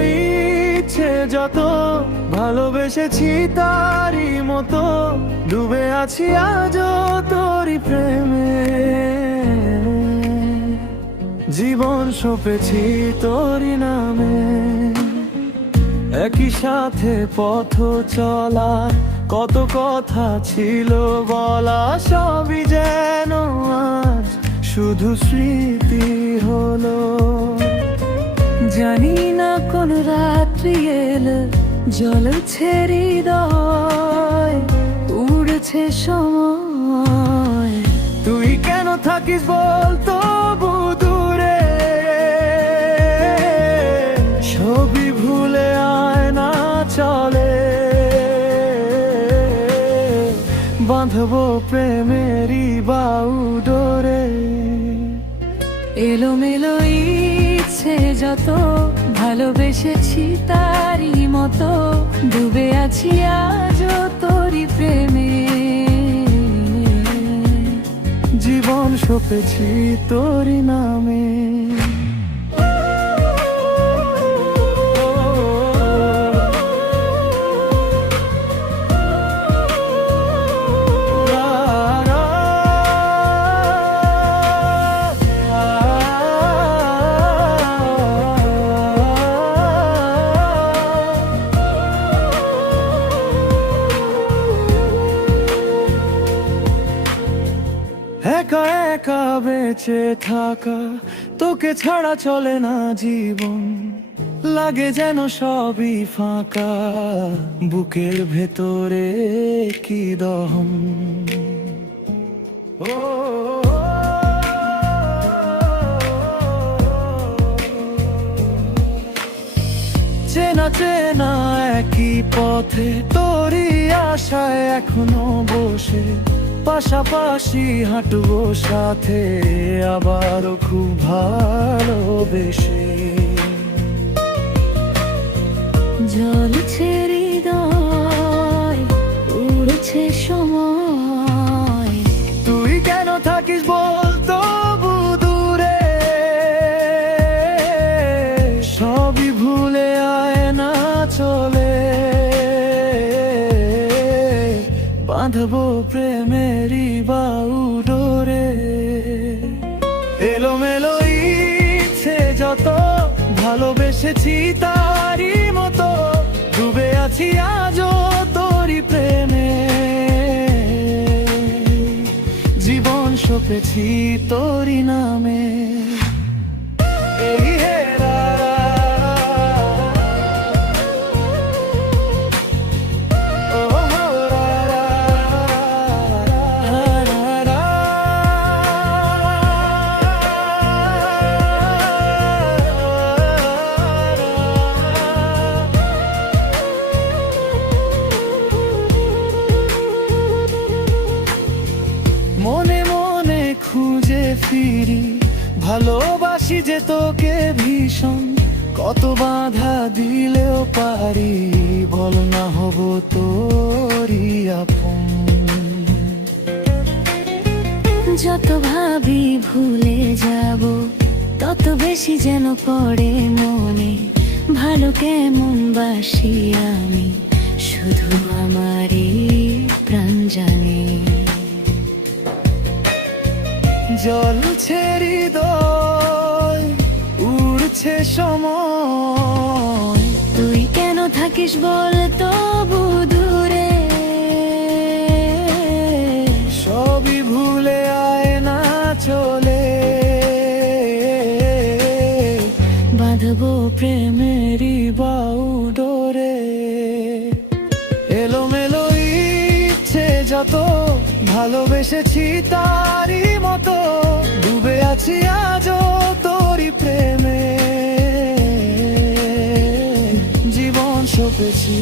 ইচ্ছে যত ভালোবেসেছি তারই মতো ডুবে আছি আজও তোরই প্রেমে। জীবন সঁপেছি তোরই নামে, একই সাথে পথ চলা কত কথা ছিল বলা, সবই যেন আজ শুধু স্মৃতি হলো। জানি না কোন রাত্রি এলো, জ্বলছে হৃদয়, উড়ছে সময়। তুই কেন থাকিস বলতো দূরে, ছবি ভুলে আয় না চলে। বাঁধবো প্রেমেরই বাউডোরে, এলোমেলো ইচ্ছে যত ভালোবেসেছি তারই মতো ডুবে আছি আজও তোরই প্রেমে। জীবন সঁপেছি তোরই নামে। একা একা বেঁচে থাকা, তোকে ছাড়া চলে না জীবন। লাগে যেন সবই ফাঁকা, বুকের ভেতরে কি দহন। ও চেনা চেনা একই পথে তোরই আশায় এখনো বসে, পাশাপাশি হাঁটবো সাথে আবারও খুব ভালোবেসে। জ্বলছে হৃদয়, উড়ছে সময়। তুই কেন থাকিস বলতো দূরে, সবই ভুলে আয় না চলে। বাঁধবো প্রেমেরই বাউডোরে, এলোমেলো ইচ্ছে যত ভালোবেসেছি তারই মতো ডুবে আছি আজও তোরই প্রেমে। জীবন সঁপেছি তোরই নামে। এই হেরা মনে মনে খুঁজে ফিরি, ভালোবাসি যে তোকে ভীষণ। কত বাধা দিলেও পারি, বল না হব তোরই আপন। যত ভাবি ভুলে যাব, তত বেশি যেন পড়ে মনে। ভালো কেমন বাসি আমি, শুধু আমারই প্রাণ জানে। জ্বলছে হৃদয়, উড়ছে সময়। তুই কেন থাকিস বল তবু দূরে, সবই ভুলে আয় না চলে। বাঁধবো প্রেমেরই বাউডোরে, এলোমেলো ইচ্ছে যত ভালোবেসেছি তারই মতো ডুবে আছি আজও তোরই প্রেমে। জীবন সঁপেছি